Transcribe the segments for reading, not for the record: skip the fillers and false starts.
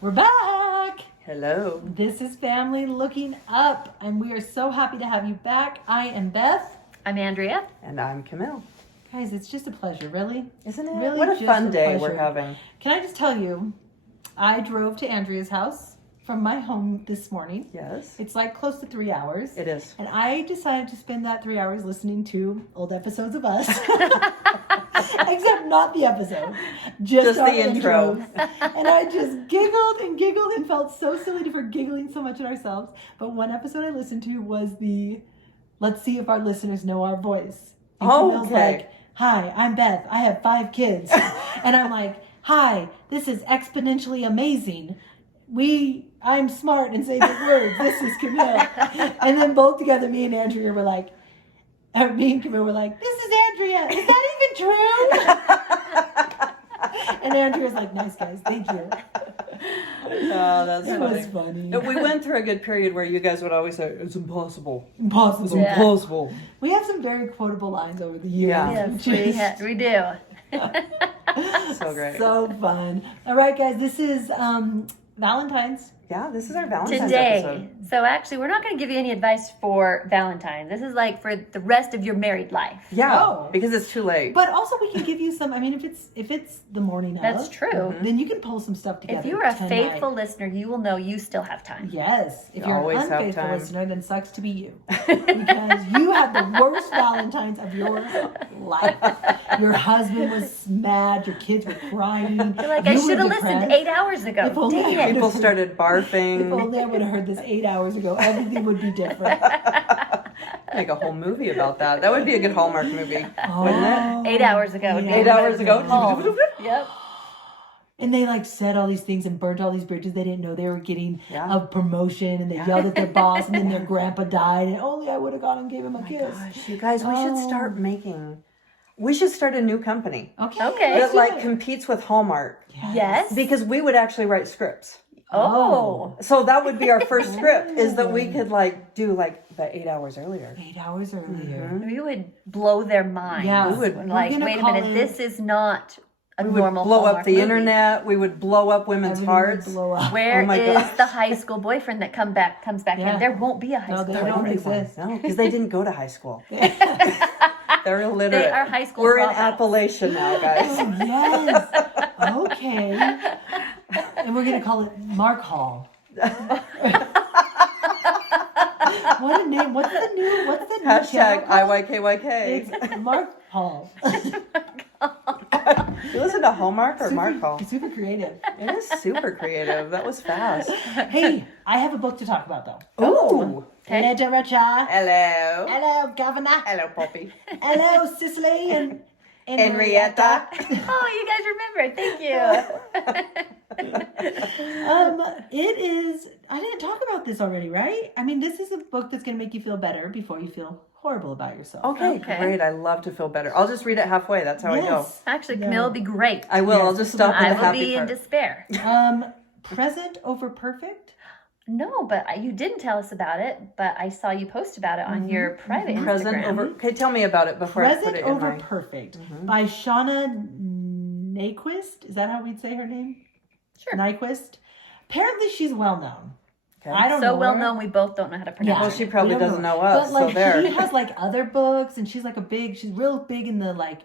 We're back. Hello. This is Family Looking Up, and we are so happy to have you back. I am Beth. I'm Andrea. And I'm Camille. Guys, it's just a pleasure, really. Isn't it? Really, what a just fun day pleasure. we're having. Can I just tell you, I drove to Andrea's house from my home this morning. Yes. It's like close to 3 hours. It is. And I decided to spend that 3 hours listening to old episodes of us. Except not the episode. Just the our intro. intros. And I just giggled and felt so silly for giggling so much at ourselves. But one episode I listened to was the let's see if our listeners know our voice. And Camille's okay. like, hi, I'm Beth. I have 5 kids. And I'm like, hi, this is exponentially amazing. I'm smart and say big words. This is Camille. And then both together, me and Andrea were like, me and Camille were like, this is Andrea. Is that even true? And Andrea's like, nice guys, thank you. Oh, that's It funny. was funny. We went through a good period where you guys would always say, it's impossible. Impossible. It's Yeah. impossible. We have some very quotable lines over the years. Yeah. Yes, we do. So great. So fun. All right, guys, this is Valentine's. Yeah, this is our Valentine's Today. episode. So actually, we're not going to give you any advice for Valentine's. This is like for the rest of your married life. Yeah, Oh. because it's too late. But also we can give you some, I mean, if it's the morning of. That's true. Then you can pull some stuff together. If you are a tonight. faithful listener, you will know you still have time. Yes. If You you're always an have unfaithful time. listener, then sucks to be you. Because you had the worst Valentine's of your life. Your husband was mad. Your kids were crying. You're like, You I were should have listened depressed. 8 hours ago. If only Dang I it. People started If barfing. only I would have heard this 8 hours ago, everything would be different. Make a whole movie about that. That would be a good Hallmark movie, wouldn't it? 8 hours ago. would be 8 hours ago. Home. Yep. And they like said all these things and burnt all these bridges. They didn't know they were getting Yeah. a promotion, and they yelled at their boss, and then their grandpa died, and only I would have gone and gave him a kiss. Gosh, you guys, we should start a new company Okay. Okay. let's that do like it. competes with Hallmark. Yes. Because we would actually write scripts. Oh. So that would be our first script, is that we could like do like the 8 hours earlier. 8 hours earlier. We would blow their minds. Yeah. We would. We're Like, gonna wait a call minute, in- this is not a We would normal blow up Hallmark the movie. internet. We would blow up women's Everything would hearts. blow up. Where Oh my is gosh. the high school boyfriend that comes back Yeah. in? There won't be a high No, school there There don't won't be boyfriend. one. exist. No, because they didn't go to high school. They're illiterate. They are high school We're in dropouts. Appalachia now, guys. Oh, yes. Okay. And we're gonna call it Mark Hall. What a name! What's the new Hashtag channel called? IYKYK. It's Mark Hall. You listen to Hallmark or Mark Hall? Super creative. It is super creative. That was fast. Hey, I have a book to talk about though. Ooh. Okay. Literature. Hello. Hello, Governor. Hello, Poppy. Hello, Cicely and Henrietta. Oh, you guys remembered. Thank you. It is. I didn't talk about this already, right? I mean, this is a book that's going to make you feel better before you feel horrible about yourself. Okay, Okay. great. I love to feel better. I'll just read it halfway. That's how I go. Yes. Actually, No. Camille would be great. I will. Yes, I'll just stop I with the will happy be in part. despair. Present over perfect. No, but you didn't tell us about it. But I saw you post about it on your private Instagram. Present over. Okay, tell me about it before I put Present it in over my. perfect by Shauna Nyquist. Is that how we'd say her name? Sure. Nyquist. Apparently, she's well known. Okay. I don't So know well her. known, we both don't know how to pronounce Yeah. Well, it. she probably We don't doesn't know us, But like so there. she has like other books, and she's like she's real big in the like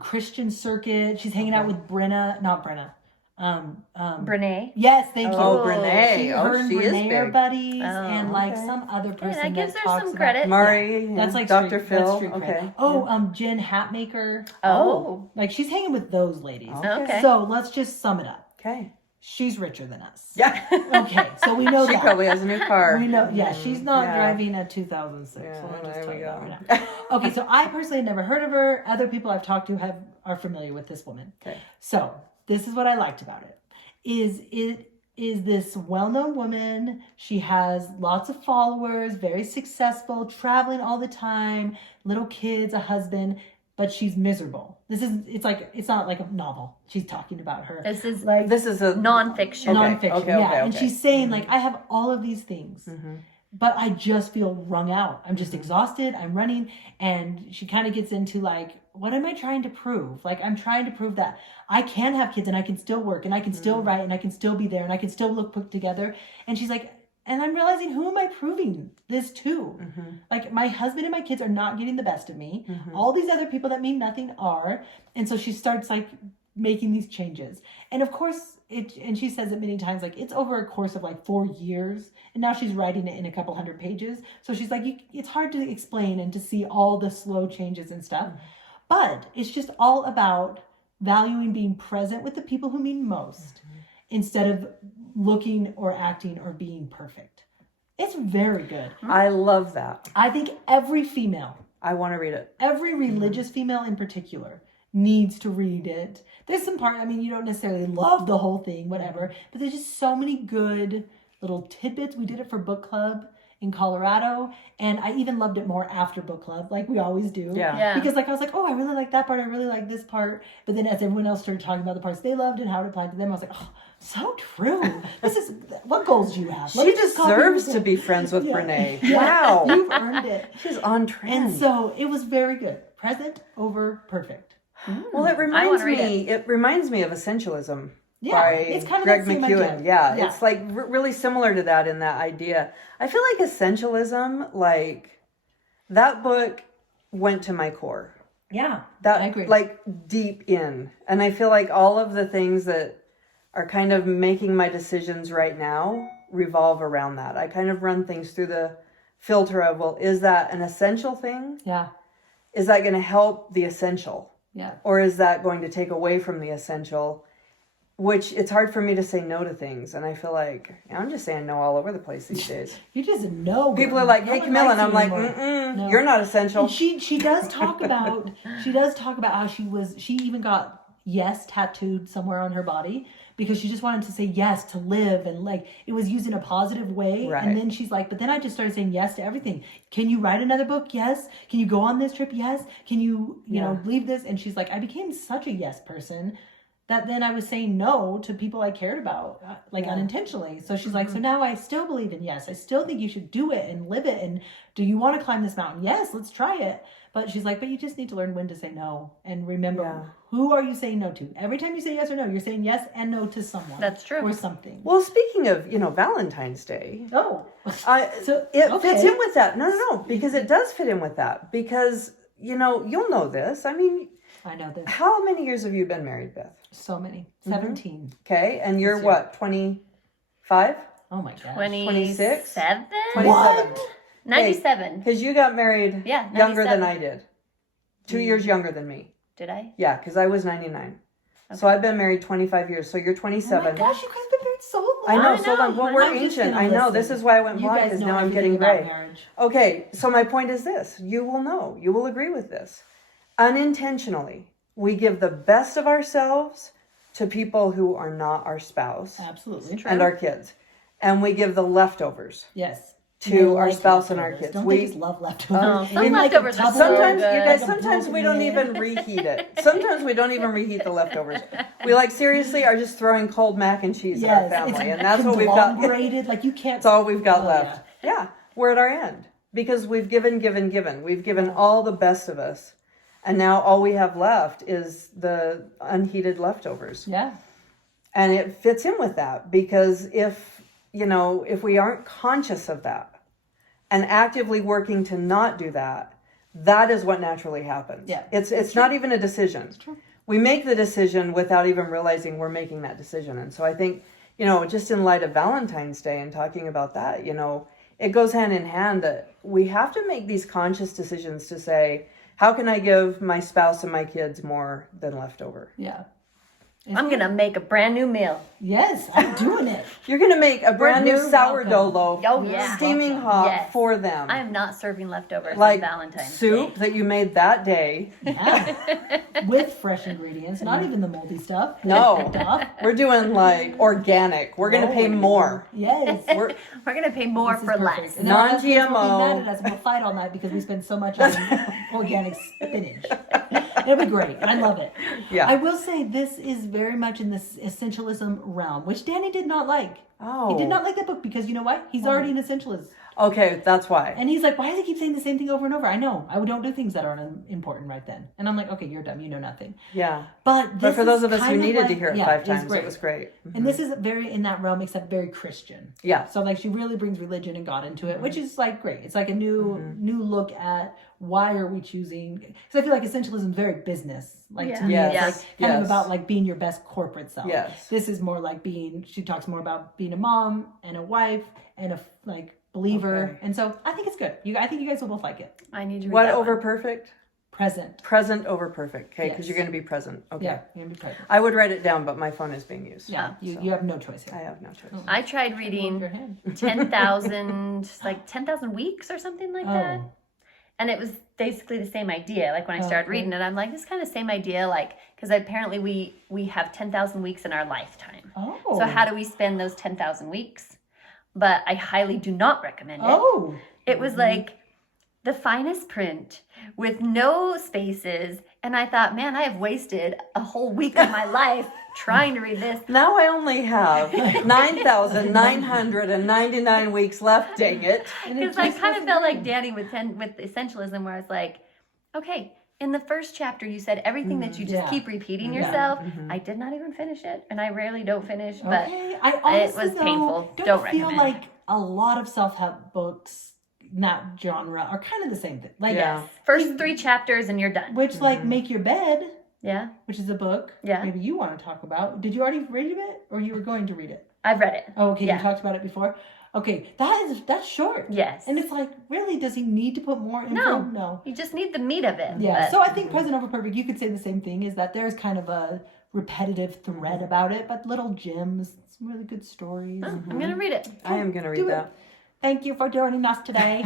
Christian circuit. She's hanging out with not Brenna. Brene. Yes, thank you. Oh, Brene. Her and She is Brene are big. buddies, Oh, and like okay. some other person that gives her talks some about- credit. Murray. That's like Dr. street- that's Phil. street cred. Okay. Oh, Jen Hatmaker. Oh. Like she's hanging with those ladies. Okay. So let's just sum it up. Okay. She's richer than us. Yeah. Okay, so we know She that. probably has a new car. We know, yeah, she's not Yeah. driving a 2006. Yeah, so I'll just there tell we you that go. right now. Okay, so I personally had never heard of her. Other people I've talked to are familiar with this woman. Okay. So this is what I liked about it. It is this well-known woman. She has lots of followers, very successful, traveling all the time, little kids, a husband, but she's miserable. It's not like a novel. She's talking about her. This is Like This is a nonfiction. nonfiction, okay, yeah. okay, And okay. she's saying like, I have all of these things, but I just feel wrung out. I'm just Mm-hmm. exhausted. I'm running, and she kind of gets into like what am I trying to prove? Like, I'm trying to prove that I can have kids and I can still work and I can still write and I can still be there and I can still look put together. And she's like, and I'm realizing, who am I proving this to? Like, my husband and my kids are not getting the best of me. All these other people that mean nothing are. And so she starts like making these changes. And of course, and she says it many times, like, it's over a course of like 4 years. And now she's writing it in a couple hundred pages. So she's like, it's hard to explain and to see all the slow changes and stuff. But it's just all about valuing being present with the people who mean most instead of looking or acting or being perfect. It's very good. I love that. I think every female, I want to read it. every religious female in particular, needs to read it. There's some part, I mean, you don't necessarily love the whole thing, whatever, but there's just so many good little tidbits. We did it for book club in Colorado, and I even loved it more after book club, like we always do. Yeah. Because like I was like, oh, I really like that part, I really like this part. But then as everyone else started talking about the parts they loved and how it applied to them, I was like, oh, so true. This is, what goals do you have? Let She me just copy deserves everything. to be friends with Yeah. Brene. Yeah. Wow. You've earned it. She's on trend. And so it was very good. Present over perfect. Well, it wanna reminds read me. It reminds me of Essentialism Yeah, by it's kind of Greg that same McEwen. idea. Yeah, it's like really similar to that in that idea. I feel like Essentialism, like that book, went to my core. Yeah, That I agree. like deep in, and I feel like all of the things that are kind of making my decisions right now revolve around that. I kind of run things through the filter of, well, is that an essential thing? Yeah, Is that going to help the essential? yeah. Or is that going to take away from the essential? Which it's hard for me to say no to things. And I feel like I'm just saying no all over the place these days. You just know. People girl. are like, No hey, one Camilla. likes And I'm you like, anymore. No. you're not essential. And she does talk about how she even got yes tattooed somewhere on her body because she just wanted to say yes to live, and like it was used in a positive way. Right. And then she's like, but then I just started saying yes to everything. Can you write another book? Yes. Can you go on this trip? Yes. Can you know, leave this? And she's like, I became such a yes person that then I was saying no to people I cared about, like unintentionally. So she's like, so now I still believe in yes. I still think you should do it and live it. And do you want to climb this mountain? Yes, let's try it. But she's like, but you just need to learn when to say no. And remember, who are you saying no to? Every time you say yes or no, you're saying yes and no to someone. That's true. Or something. Well, speaking of, Valentine's Day, Oh. so it fits in with that. No, because it does fit in with that. Because, you'll know this. I mean, I know this. how many years have you been married, Beth? So many. 17. Okay, and you're what, 25? Oh my gosh. 26? 27? 27. 97. Because you got married Yeah, younger than 97. I did. 2 years younger than me. Did I? Yeah, because I was 99. So I've been married 25 years. So you're Oh 27. my gosh, you guys have been married so long. I know, I so long. know. Well, we're I'm just ancient. gonna I know. listen. This is why I went You blind, guys because know now I'm everything getting about gray. marriage. Okay, so my point is this. You will know. You will agree with this. Unintentionally, we give the best of ourselves to people who are not our spouse Absolutely. and our kids. And we give the leftovers Yes. to They our like spouse and our leftovers. kids. Don't We they just love leftovers? Oh, some In like a leftovers are Tupperware, so Sometimes, good. you guys, like a sometimes we don't broken even reheat it. Sometimes we don't even reheat the leftovers. We seriously are just throwing cold mac and cheese in our Yes, family. it's And that's what we've got. conglomerated, like you can't. That's all we've got Oh, left. Yeah, we're at our end. Because we've given. We've given all the best of us. And now all we have left is the unheated leftovers. Yeah. And it fits in with that because if we aren't conscious of that and actively working to not do that, that is what naturally happens. Yeah. It's not even a decision. It's true. We make the decision without even realizing we're making that decision. And so I think, just in light of Valentine's Day and talking about that, it goes hand in hand that we have to make these conscious decisions to say, how can I give my spouse and my kids more than leftover? Yeah. I'm going to make a brand new meal. Yes, I'm doing it. You're going to make a brand new You're sourdough welcome. loaf, Oh, yeah. steaming hot Yes. for them. I am not serving leftovers like on Valentine's soup Day. that you made that day. Yeah. With fresh ingredients, not even the moldy stuff. No, Duh. we're doing organic. We're going to pay more. Yes. We're, We're going to pay more This is for perfect. less. And then our husbands will be Non-GMO. mad at us and we'll fight all night because we spend so much on organic spinach. It'll be great. I love it. Yeah. I will say this is very much in this essentialism realm, which Danny did not like. Oh. He did not like that book because you know what? He's already an essentialist. Okay, that's why. And he's like, why do they keep saying the same thing over and over? I know. I don't do things that aren't important right then. And I'm like, okay, you're dumb. You know nothing. Yeah. But for those of us who kind needed to like- hear it yeah, 5 times, great. it was great. And this is very in that realm, except very Christian. Yeah. So like she really brings religion and God into it, which is like great. It's like a new look at why are we choosing? Because I feel like essentialism is very business. Like to me, Yes. it's like kind of Yes. about like being your best corporate self. Yes. This is more like being. She talks more about being a mom and a wife and a like believer. Okay. And so I think it's good. I think you guys will both like it. I need to read What that over one. perfect? Present. Present over perfect. Okay, because Yes. you're going to be present. Okay. Yeah, you're gonna be present. I would write it down, but my phone is being used. Yeah, so you have no choice I here. have no choice. I tried Move reading your hand. 10,000, like 10,000 weeks or something like that. Oh. And it was basically the same idea. Like when I Oh, started okay. reading it, I'm like, this kind of same idea. Like, because apparently we have 10,000 weeks in our lifetime. Oh. So how do we spend those 10,000 weeks? But I highly do not recommend it. Oh. It was like the finest print with no spaces. And I thought, man, I have wasted a whole week of my life trying to read this. Now I only have 9,999 weeks left, dang it. Because I kind of felt like Danny with essentialism, where I was like, okay, in the first chapter you said everything that you just Yeah. keep repeating Yeah. yourself. I did not even finish it, and I rarely don't finish, but Okay. I honestly, was though, painful. Don't, Don't feel recommend. like a lot of self-help books in that genre are kind of the same thing. Like, Yeah. first 3 chapters and you're done. which like Make Your Bed, Yeah, which is a book. Yeah. Maybe you want to talk about. Did you already read it, or you were going to read it? I've read it. Oh, okay. Yeah. You talked about it before. Okay, that's short. Yes. And it's like, really, does he need to put more info? No. You just need the meat of it. Yeah. but- So I think Present Over Perfect, you could say the same thing. Is that there's kind of a repetitive thread about it, but little gems, some really good stories. I'm gonna read it. I am going to Do read it. that. Thank you for joining us today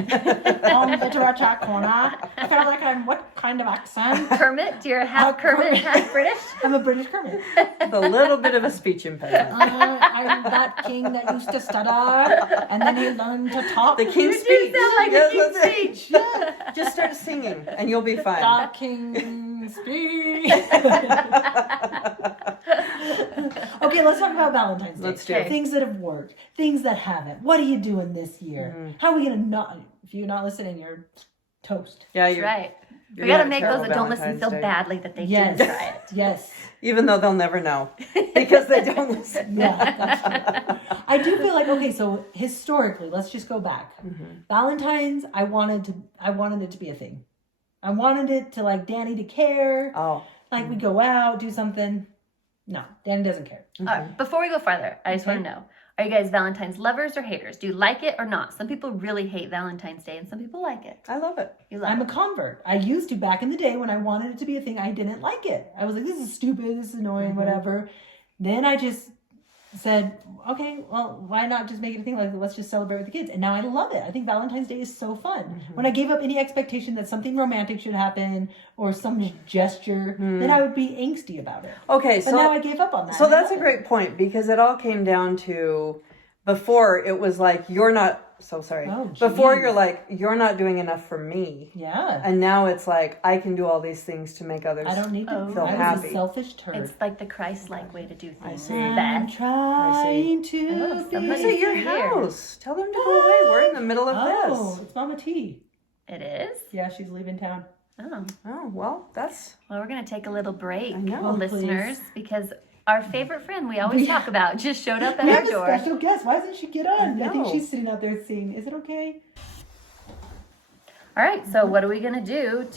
on the Literature Corner. I feel like I'm what kind of accent? Kermit, you're half Kermit, half British. I'm a British Kermit. A little bit of a speech impediment. I'm that king that used to stutter and then he learned to talk. The King's You do Speech. sound like the Yes, King's that's it. Speech. Yeah. Just start singing and you'll be fine. The King's Speech. Okay, let's talk about Valentine's Day. Let's do it. Things that have worked, things that haven't. What are you doing this year? How are we gonna not? If you're not listening, you're toast. Yeah, That's you're right. you're We gotta gonna make have those a that don't listen Valentine's feel Day. badly that they Yes, didn't try it. yes, Even though they'll never know because they don't listen. yeah. That's true. I do feel like okay. So historically, let's just go back. Valentine's, I wanted it to be a thing. I wanted it to like Danny to care. Oh, Like we go out, do something. No, Danny doesn't care. All right, before we go farther, I just want to know: are you guys Valentine's lovers or haters? Do you like it or not? Some people really hate Valentine's Day, and some people like it. I love it. You love I'm a it. convert. I used to back in the day when I wanted it to be a thing. I didn't like it. I was like, this is stupid. This is annoying. Whatever. Then I just said, okay, well, why not just make it a thing? Like, let's just celebrate with the kids. And now I love it. I think Valentine's Day is so fun. When I gave up any expectation that something romantic should happen or some gesture, then I would be angsty about it. Okay, But so now I gave up on that. So and I that's a love great point because it all came down to before it was like you're not so sorry. Oh, Before geez. you're like you're not doing enough for me. it. Yeah. And now it's like I can do all these things to make others. I don't need to feel I was happy. a selfish turd. It's like the Christ-like way to do things. see. I'm Bad. trying Oh, to be. somebody- It's at your Here. house. Tell them to go away. We're in the middle of Oh, this. it's Mama T. It is? Yeah, she's leaving town. Oh. Oh well, that's Well, we're going to take a little break, I know. listeners, because our favorite friend we always We- talk about just showed up at We our have a door. special guest. Why doesn't she get on? I think know. she's sitting out there seeing. Is it okay? All right, so what are we going to do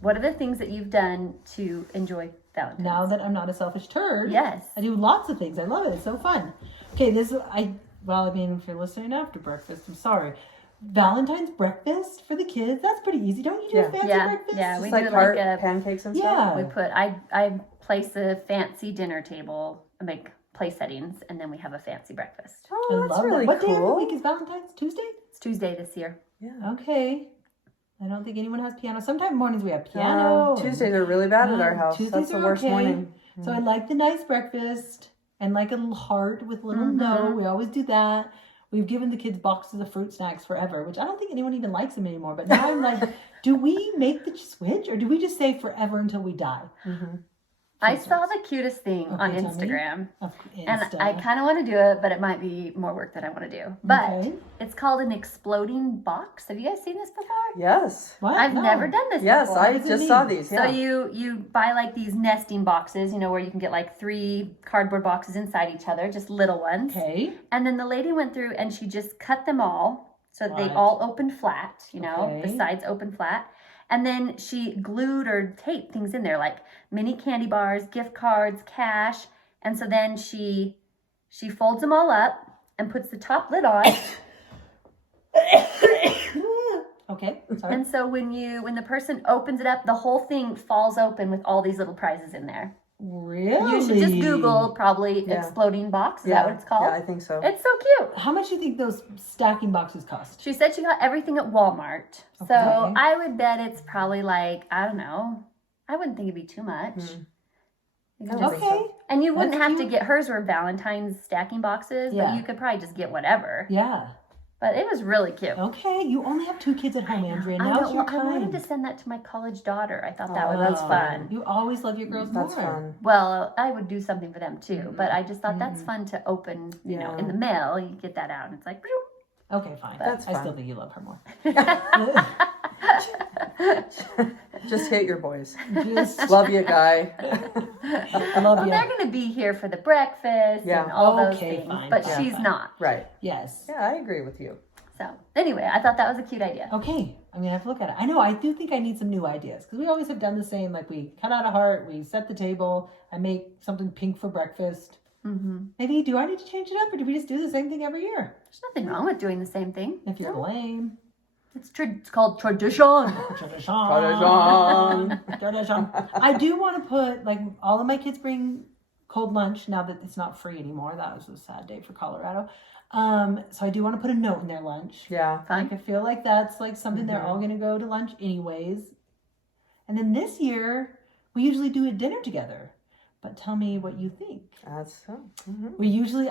what are the things that you've done to enjoy Valentine's? Now that I'm not a selfish turd. Yes. I do lots of things. I love it. It's so fun. Okay, if you're listening after breakfast, I'm sorry. Valentine's breakfast for the kids. That's pretty easy. Don't you do Yeah. a fancy Yeah, breakfast? yeah, we just like do heart like a pancakes and Yeah. stuff. I place a fancy dinner table, make place settings, and then we have a fancy breakfast. I Oh, that's love really that. What day of the cool. week is Valentine's? Tuesday? It's Tuesday this year. Yeah. Okay. I don't think anyone has piano. Sometimes mornings we have piano. Tuesdays are really bad at our house. Tuesdays That's the are worst okay. morning. So I like the nice breakfast and like a little heart with little no. We always do that. We've given the kids boxes of fruit snacks forever, which I don't think anyone even likes them anymore. But now I'm like, do we make the switch or do we just say forever until we die? I saw the cutest thing on Okay, tell me. Instagram. Of And Insta. I kind of want to do it, but it might be more work than I want to do. But Okay. it's called an exploding box. Have you guys seen this before? Yes. What? I've No. never done this Yes, before. I does it just saw mean? these. So Yeah. you buy like these nesting boxes, where you can get like 3 cardboard boxes inside each other, just little ones. Okay. And then the lady went through and she just cut them all so that they What? all open flat, the Okay. sides open flat. And then she glued or taped things in there like mini candy bars, gift cards, cash. And so then she folds them all up and puts the top lid on. Okay. Sorry. And so when the person opens it up, the whole thing falls open with all these little prizes in there. Really? You should just Google probably Yeah. exploding box. Is that what it's called? Yeah, I think so. It's so cute. How much do you think those stacking boxes cost? She said she got everything at Walmart. Okay. So I would bet it's probably like, I don't know. I wouldn't think it'd be too much. You can I just- think so. Okay. And you wouldn't That's have to cute. get hers were Valentine's stacking boxes, Yeah. but you could probably just get whatever. Yeah. But it was really cute. Okay. You only have 2 kids at home, Andrea. Now's your I wanted time. to send that to my college daughter. I thought that Oh, would be that's fun. You always love your girls That's more. fun. Well, I would do something for them too, but I just thought that's fun to open, Yeah. in the mail. You get that out and it's like, Okay, fine. That's I still fun. think you love her more. Just hate your boys. Just Love you, guy. love well, you. they're going to be here for the breakfast Yeah. and all those Okay, things, fine, but fine, she's fine. not. Right. Yes. Yeah, I agree with you. So anyway, I thought that was a cute idea. Okay, I'm gonna have to look at it. I know, I do think I need some new ideas because we always have done the same. Like we cut out a heart, we set the table, I make something pink for breakfast. Maybe do I need to change it up or do we just do the same thing every year? There's nothing wrong with doing the same thing. If you're lame. It's called tradition. Tradition. Tradition. I do want to put, like, all of my kids bring cold lunch now that it's not free anymore. That was a sad day for Colorado. So I do want to put a note in their lunch. Yeah. Like, I feel like that's like something they're all going to go to lunch anyways. And then this year, we usually do a dinner together. But tell me what you think. That's so.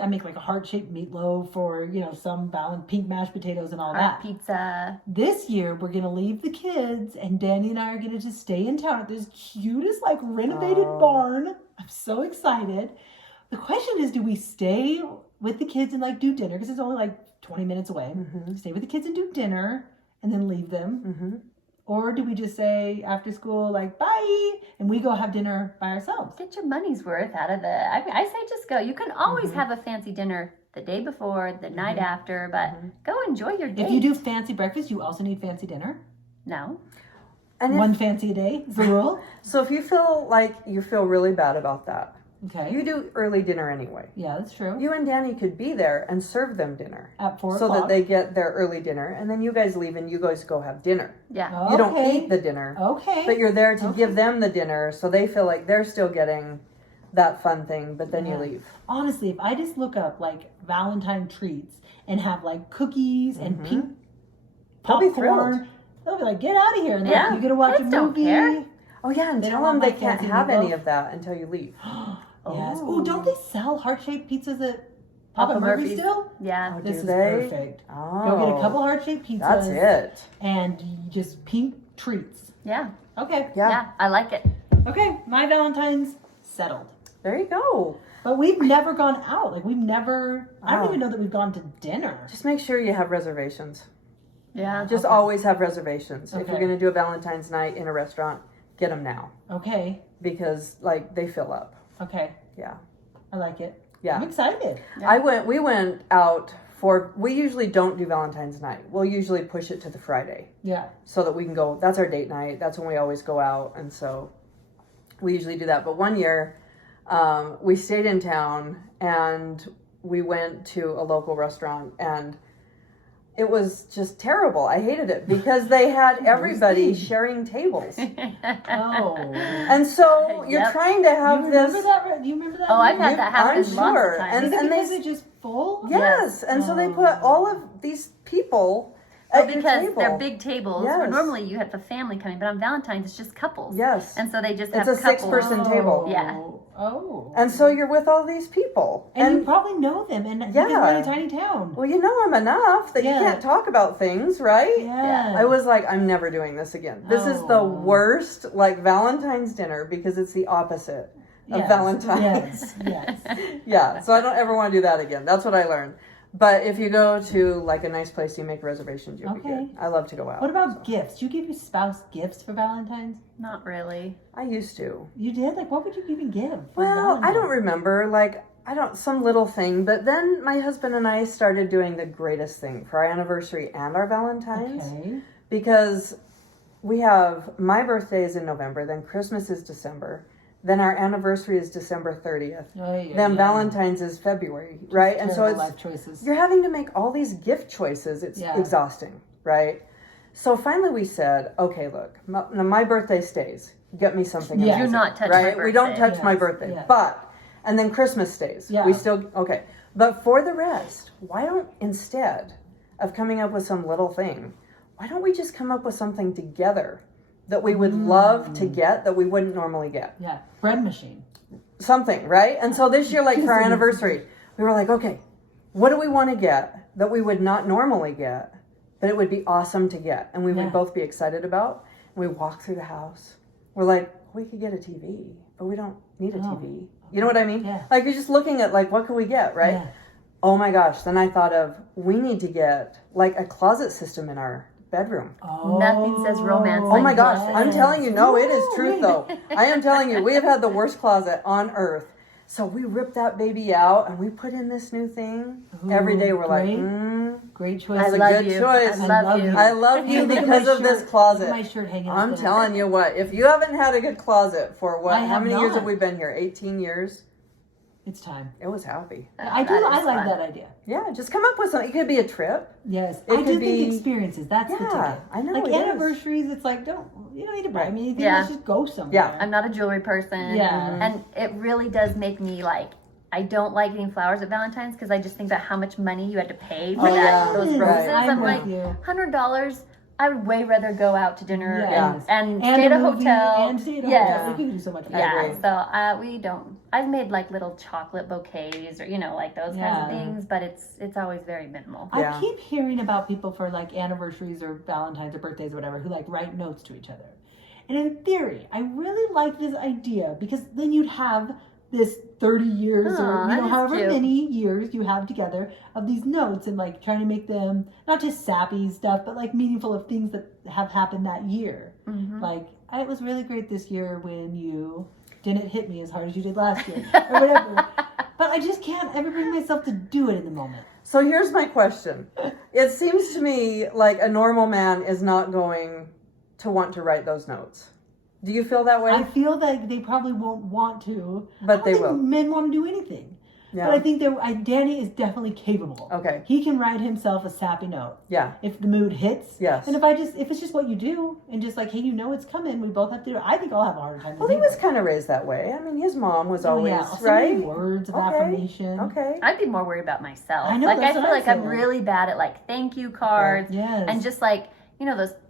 I make like a heart-shaped meatloaf or, some pink mashed potatoes and all Heart that. pizza. This year, we're going to leave the kids and Danny and I are going to just stay in town at this cutest, like, renovated barn. I'm so excited. The question is, do we stay with the kids and, like, do dinner? Because it's only, like, 20 minutes away. Stay with the kids and do dinner and then leave them. Or do we just say after school, like, bye, and we go have dinner by ourselves? Get your money's worth out of it. I say just go. You can always have a fancy dinner the day before, the night after, but go enjoy your day. If you do fancy breakfast, you also need fancy dinner. No. And One fancy a day is the rule. so if you feel like you feel really bad about that, Okay. you do early dinner anyway. Yeah, that's true. You and Danny could be there and serve them dinner. At 4 So o'clock. that they get their early dinner, and then you guys leave and you guys go have dinner. Yeah. You don't Okay. eat the dinner, Okay. but you're there to give them the dinner so they feel like they're still getting that fun thing, but then you Yeah. leave. Honestly, if I just look up like Valentine treats and have like cookies and pink They'll be popcorn, they'll be like, get out of here. And Yeah. you're going to watch Kids a don't movie. care. Oh yeah, and They tell don't them want they my can't fancy have any meatloaf. of that until you leave. Yes. Oh, don't they sell heart-shaped pizzas at Papa Papa Murphy's Murphy's. still? Yeah. Oh, This do is they? perfect. Oh, Go get a couple heart-shaped pizzas. That's it. And just pink treats. Yeah. Okay. Yeah. Yeah. I like it. Okay. My Valentine's settled. There you go. But we've never gone out. Like we've never. I don't Oh. even know that we've gone to dinner. Just make sure you have reservations. Yeah. Just always have reservations. If you're Okay. going to do a Valentine's night in a restaurant, get them now Okay. because like they fill up. Okay. Yeah. I like it. Yeah. I'm excited. We went out we usually don't do Valentine's night. We'll usually push it to the Friday Yeah. so that we can go. That's our date night. That's when we always go out. And so we usually do that. But one year, we stayed in town and we went to a local restaurant and it was just terrible. I hated it because they had everybody sharing tables. Oh. And so you're Yep. trying to You have remember this. that? Do you remember that? Oh, I've movie? had that happen I'm lots sure. of times. And Is it they- because they're just full? Yes. And so they put all of these people Well, at your because table. they're big tables. Where Yes. normally you have a family coming, but on Valentine's it's just couples. Yes. And so they just It's have a couples. 6-person table. Yeah. Oh. And so you're with all these people. And you probably know them, and because we're in a tiny town. well, you know them enough that Yeah. you can't talk about things, right? Yeah. I was like, I'm never doing this again. This is the Oh. worst, like, Valentine's dinner because it's the opposite. of Yes, Valentine's. Yes. Yeah, so I don't ever want to do that again. That's what I learned. But if you go to like a nice place, you make reservations, you'll be good. I love to go out. What about gifts? Do you give your spouse gifts for Valentine's? Not really. I used to. You did? Like, what would you even give? For Well, Valentine's? I don't remember. Like, some little thing. But then my husband and I started doing the greatest thing for our anniversary and our Valentine's. Okay. Because we have, my birthday is in November, then Christmas is December, then our anniversary is December 30th. Oh, yeah, Then yeah. Valentine's is February, right? And so Terrible it's life choices. you're having to make all these gift choices. It's exhausting, right? So finally we said, okay, look, my birthday stays. Get me something Yes. amazing, Do not touch my right? birthday. We don't touch my Yes, birthday, yes. but and then Christmas stays. Yeah. We still okay. But for the rest, why don't instead of coming up with some little thing, why don't we just come up with something together that we would love to get that we wouldn't normally get? Yeah. Bread machine. Something, right? And so this year, like for our anniversary, we were like, okay, what do we want to get that we would not normally get, but it would be awesome to get, and we would both be excited about? And we walk through the house. We're like, we could get a TV, but we don't need a TV. You know what I mean? Yeah. Like you're just looking at like, what can we get, right? Yeah. Oh my gosh. Then I thought of, we need to get like a closet system in our bedroom. Oh. Nothing says romance Oh like my gosh, yes. I'm telling you, no, it is truth Ooh. though. I am telling you, we have had the worst closet on earth. So we ripped that baby out and we put in this new thing. Every day we're great. like, Great choice. that's a love good you. choice. I love you. I love you Look at my because of this shirt. closet. Look at my shirt hanging up I'm there. telling you what, if you haven't had a good closet for what, I how have many years not. have we been here? 18 years? It's time. It was happy. I do. That I is like fun. that idea. Yeah, just come up with something. It could be a trip. Yes, It I could do be- think experiences. That's the Yeah, ticket. I know Like it is. anniversaries, it's like you don't need to buy me anything. Yeah. Let's just go somewhere. Yeah. I'm not a jewelry person. Yeah. And it really does make me like, I don't like getting flowers at Valentine's because I just think about how much money you had to pay for those Yes, roses. Right. I'm with like, you. $100. I would way rather go out to dinner Yes. and And stay at a movie, hotel. and stay at a Yes. hotel. We can do so much. For Yeah, agree. so we don't. I've made like little chocolate bouquets or like those kinds Yeah. of things, but it's always very minimal. Yeah. I keep hearing about people for like anniversaries or Valentine's or birthdays or whatever who like write notes to each other. And in theory, I really like this idea because then you'd have this 30 years Aw, or that is however cute. many years you have together of these notes and like trying to make them not just sappy stuff but like meaningful of things that have happened that year. Mhm. Like it was really great this year when you didn't hit me as hard as you did last year or whatever. But I just can't ever bring myself to do it in the moment. So here's my question. It seems to me like a normal man is not going to want to write those notes. Do you feel that way? I feel that they probably won't want to. But I don't they think will. Men want to do anything. Yeah. But I think Danny is definitely capable. Okay. He can write himself a sappy note Yeah. if the mood hits. Yes. And if it's just what you do and just like, hey, it's coming, we both have to do it. I think I'll have a hard time. Well, he was kind of raised that way. I mean, his mom was always so many right. words of Okay. affirmation. Okay. I'd be more worried about myself. I know, Like I that's feel what I like I'm feel. really bad at like thank you cards Yes. and just like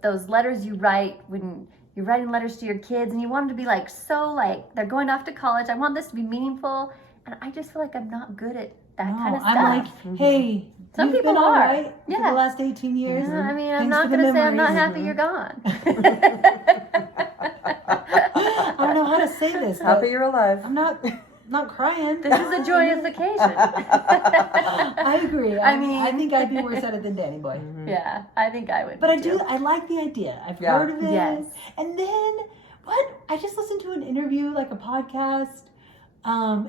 those letters you write when you're writing letters to your kids and you want them to be like so like they're going off to college. I want this to be meaningful, and I just feel like I'm not good at that kind of stuff. I'm like, hey, Some you've people been all are. right for Yeah. the last 18 years. I mean, I'm Thanks not for the going to say I'm not memories. happy you're gone. I don't know how to say this. but Happy you're alive. I'm not crying. This is a joyous occasion. I agree. I I mean- think I'd be worse at it than Danny Boy. Yeah, I think I would. But I too. do. I like the idea. I've Yeah. heard of it. Yes. And then what? I just listened to an interview, like a podcast.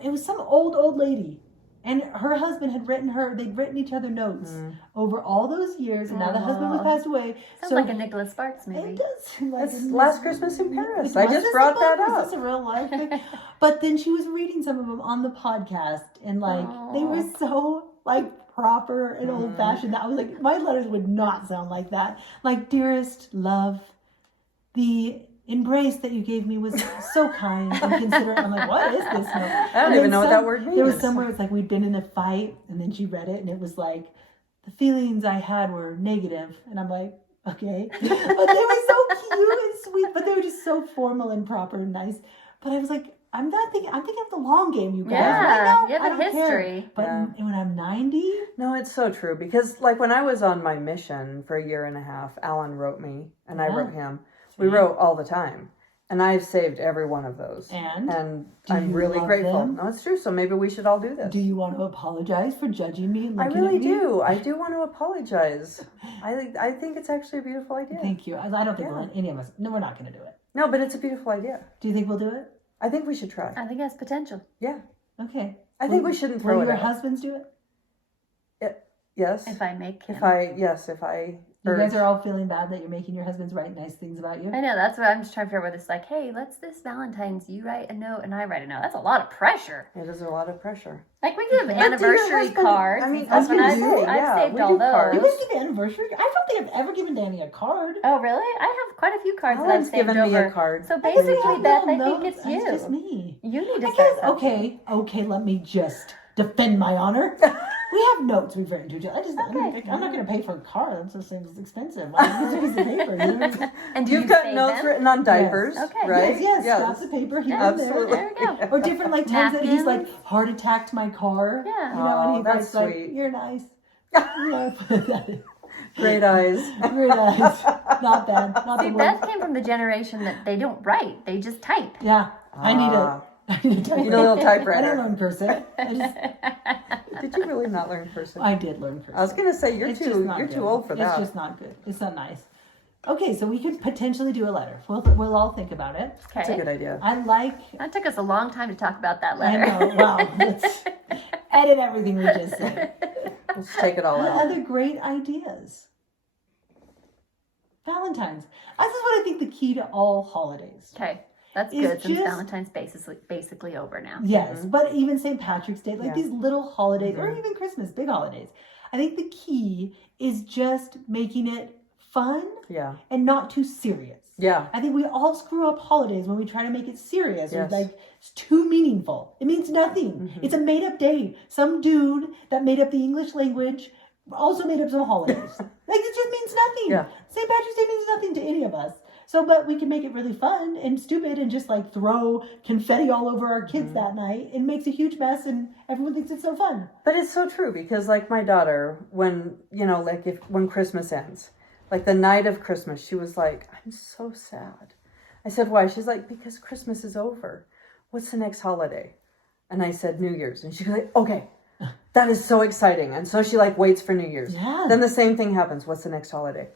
It was some old lady, and her husband had written her. They'd written each other notes over all those years, and now the husband was Aw. passed away. Sounds like a Nicholas Sparks movie. It does. seem like That's a Last movie. Christmas in Paris. Was I just this brought a that book? up. Is this a real life thing? But then she was reading some of them on the podcast, and like they were Aw. so like proper and old fashioned that I was like, my letters would not sound like that. Like, dearest love, the embrace that you gave me was so kind and considerate. I'm like, what is this? I don't even know what that word means. There was somewhere it's like we'd been in a fight, and then she read it, and it was like the feelings I had were negative, and I'm like, okay, but they were so cute and sweet, but they were just so formal and proper and nice. But I was like, I'm thinking of the long game, you guys. Yeah, Right now, you have I a don't care. history. But Yeah. when I'm 90, No, it's so true because like when I was on my mission for a year and a half, Alan wrote me and I Yeah. wrote him. We wrote all the time. And I've saved every one of those. And do I'm you really love grateful. them? No, it's true. So maybe we should all do this. Do you want to apologize for judging me and I looking really at me? do. I do want to apologize. I think it's actually a beautiful idea. Thank you. I don't think Yeah. any of us. No, we're not going to do it. No, but it's a beautiful idea. Do you think we'll do it? I think we should try. I think it has potential. Yeah. Okay. I think we shouldn't throw Will it your out. husbands do it? Yes. If I make him. If I You urge. guys are all feeling bad that you're making your husbands write nice things about you? I know, that's what I'm just trying to figure out. Where this like, hey, let's this Valentine's, you write a note and I write a note. That's a lot of pressure. It is a lot of pressure. Like we give But do your anniversary husband- cards. I mean, and stuff, I and was gonna say, I've saved we all do cards. You those. guys give anniversary? I don't think I've ever given Danny a card. Oh, really? I have quite a few cards that I've Alan's saved given over. me a card. So I guess basically, have Beth, I little think notes. it's you. It's just me. You need to I start guess, something. okay, let me just defend my honor. We have notes we've written to each other. I'm not going to pay for a car. That just seems expensive. Why don't you use a piece of paper? You know? And do You've you got save notes them? written on diapers, Okay. right? Yes, scraps of paper here Absolutely. and There we go. there. Or different like times that he's like Napkins. heart attacked my car. Yeah. You know, and he Oh, that's writes like, sweet. "You're nice." Yeah, Great eyes. very nice. Not bad. Not See, the Beth one. came from the generation that they don't write; they just type. Yeah, I need Ah. I need a You need a little I typewriter. don't learn cursive. Did you really not learn cursive? I did learn cursive. I was gonna say you're It's just not you're good. too old for that. It's just not good. It's not nice. Okay, so we could potentially do a letter. We'll all think about it. That's a Okay. good idea. I like. That took us a long time to talk about that I letter. know. Wow. Let's edit everything we just said. Let's take it all What out. other great ideas? Valentine's. This is what I think the key to all holidays. Okay, that's It's good. Since just- Valentine's basically over now. Yes, but even St. Patrick's Day, like Yeah. these little holidays, or Mhm. even Christmas, big holidays. I think the key is just making it fun Yeah. and not too serious. Yeah. I think we all screw up holidays when we try to make it serious Yes. or like it's too meaningful. It means nothing. Mhm. It's a made up day. Some dude that made up the English language also made up some holidays. Like it just means nothing. Yeah. St. Patrick's Day means nothing to any of us. So, but we can make it really fun and stupid and just like throw confetti all over our kids that night. It makes a huge mess and everyone thinks it's so fun. But it's so true because like my daughter, when when Christmas ends, like the night of Christmas, she was like, I'm so sad. I said, why? She's like, because Christmas is over. What's the next holiday? And I said, New Year's. And she's like, okay, that is so exciting. And so she like waits for New Year's. Yeah. Then the same thing happens. What's the next holiday?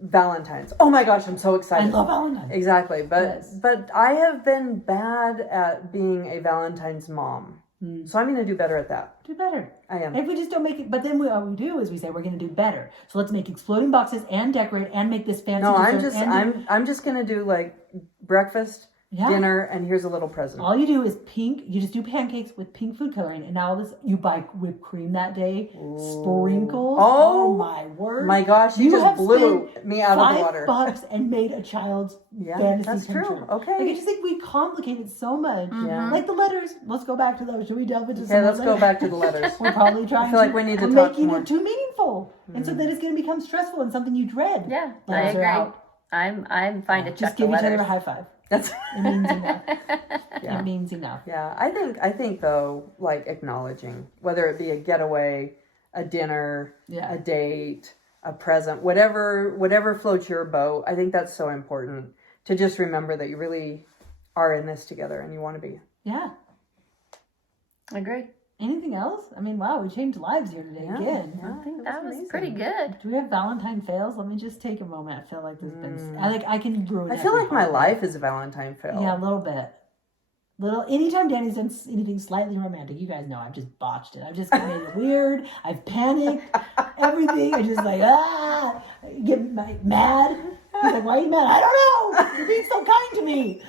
Valentine's. Oh my gosh, I'm so I excited. love Valentine's. Exactly. Yes. But I have been bad at being a Valentine's mom. So I'm going to do better at that. Do better. I am. If we just don't make it, but then what we do is we say we're going to do better. So let's make exploding boxes and decorate and make this fancy. No, dessert and I'm just gonna do like breakfast, Yeah. dinner, and here's a little present. All you do is pink. You just do pancakes with pink food coloring, and now this you buy whipped cream that day. Sprinkles. Oh, my word! My gosh, you just have blew spent me out of the $5 water. and made a child's Yeah, fantasy that's come true. true. Okay. Like I just think we complicate it so much. Yeah. Like the letters. Let's go back to those. Should we delve into some Okay, more let's go letters? back to the letters. We're probably trying. feel like we need to we're talk making more. it too meaningful, and so then it's going to become stressful and something you dread. Yeah, I Letters are agree. out. I'm fine to Just check give the each other letters. a high five. That's It means enough. Yeah. It means enough. yeah. I think though, like acknowledging whether it be a getaway, a dinner, Yeah. a date, a present, whatever floats your boat. I think that's so important to just remember that you really are in this together and you want to be. Yeah. Agree. Anything else? I mean, wow, we changed lives here today Yeah. again. Yeah. I think That that was was pretty good. Do we have Valentine fails? Let me just take a moment. I feel like there's been. I can ruin. I feel every like my holiday. life is a Valentine fail. Yeah, a little bit. Anytime Danny's done anything slightly romantic, you guys know I've just botched it. I've just made it weird. I've panicked. Everything. I just like get mad. He's like, why are you mad? I don't know. You're being so kind to me.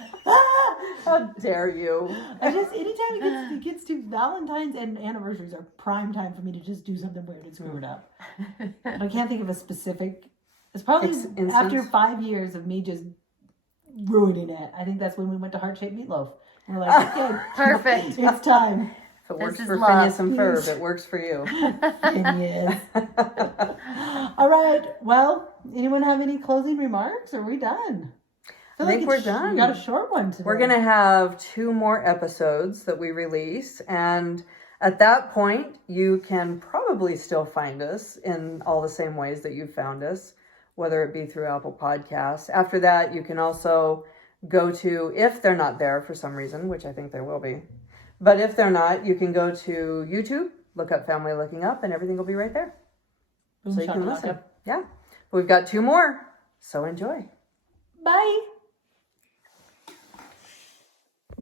How dare you? I just anytime it gets to Valentine's and anniversaries are prime time for me to just do something weird and screw it up. But I can't think of a specific. It's probably Instance? after 5 years of me just ruining it. I think that's when we went to heart-shaped meatloaf. And we're like, okay, Perfect. it's time. If it works is for love. Phineas and Ferb, it works for you. Yes. All right. Well, anyone have any closing remarks? Or are we done? I think we're done. We got a short one today. We're going to have 2 more episodes that we release. And at that point, you can probably still find us in all the same ways that you found us. whether it be through Apple Podcasts. After that, you can also go to, if they're not there for some reason, which I think they will be, but if they're not, you can go to YouTube, look up Family Looking Up, and everything will be right there. Boom, So you can shakalaka. listen. Yeah. We've got 2 more, so enjoy. Bye.